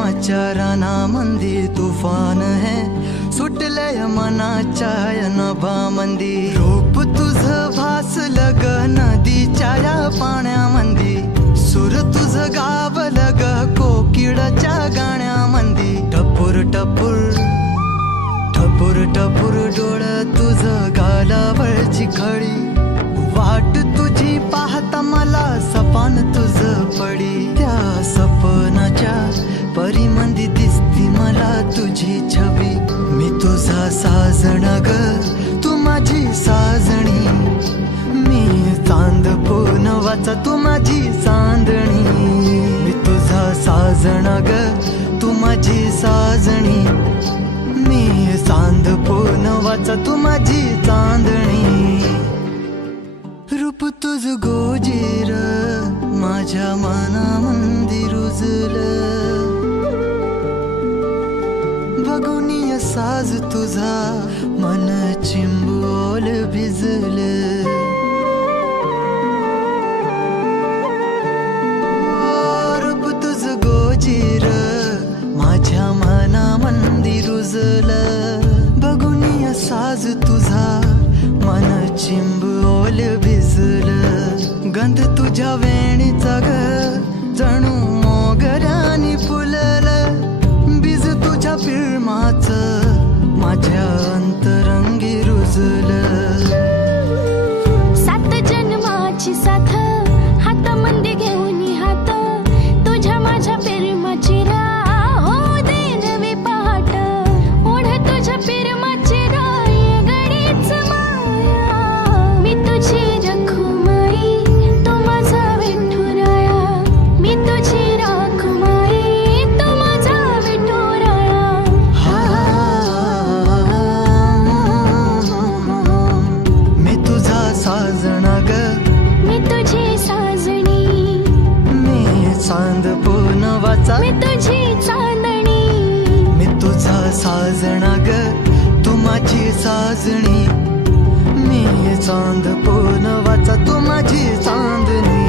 प्रेमाच्या रानामंदी तुफान है सुटलय मनाच्या नभामंदी रूप तुझं भासलं ग नदीच्या या पाण्यामंदी सूर तुझं गावलं ग कोकिळाच्या गाण्यामंदी टपूर टपूर टपूर टपूर डोळं तुझं गालावरची खळी वाट तुझी पाहता मला सपान तुझं पडी त्या सपनाच्या परिमंदी दिसती मला तुझी छबी मी तुझा साजण ग तू माझी साजणी मी चांद पूनवाचा तू माझी चांदणी मी तुझा साजण ग तू माझी साजणी मी चांद पूनवाचा तू माझी चांदणी रूप तुझ गोजीर माझ्या मनामंदी रुजलं बघुनिय साज तुझा मन चिंबोल भिजलं रूप तुझ गोजीर माझ्या मनामंदी रुजलं बघुनिय साज तुझा मन चिंबोल भिजलं गंध तुझ्या वेणीचा ग जणू मोगऱ्यानी फुललं बीज तुझ्या प्रेमाचं माझ्या अंतरंगी रुजलं सात जन्माची साथ हातामंदी घेऊन हात तुझ्या माझ्या प्रेमाची राह हो दे नवी पहाट ओढ तुझ्या प्रेमाची राह गडीच माया मी तुझी रखुमाई तू माझा विठुराया मी तुझी रखुमाई तू माझा विठुराया मी तुझा साजना ग मी तुझी साजणी मी चांद पूनवाचा मी तुझी चांदणी मी तुझा साजना ग तू माझी साजणी मी चांद पूनवाचा तू माझी चांदणी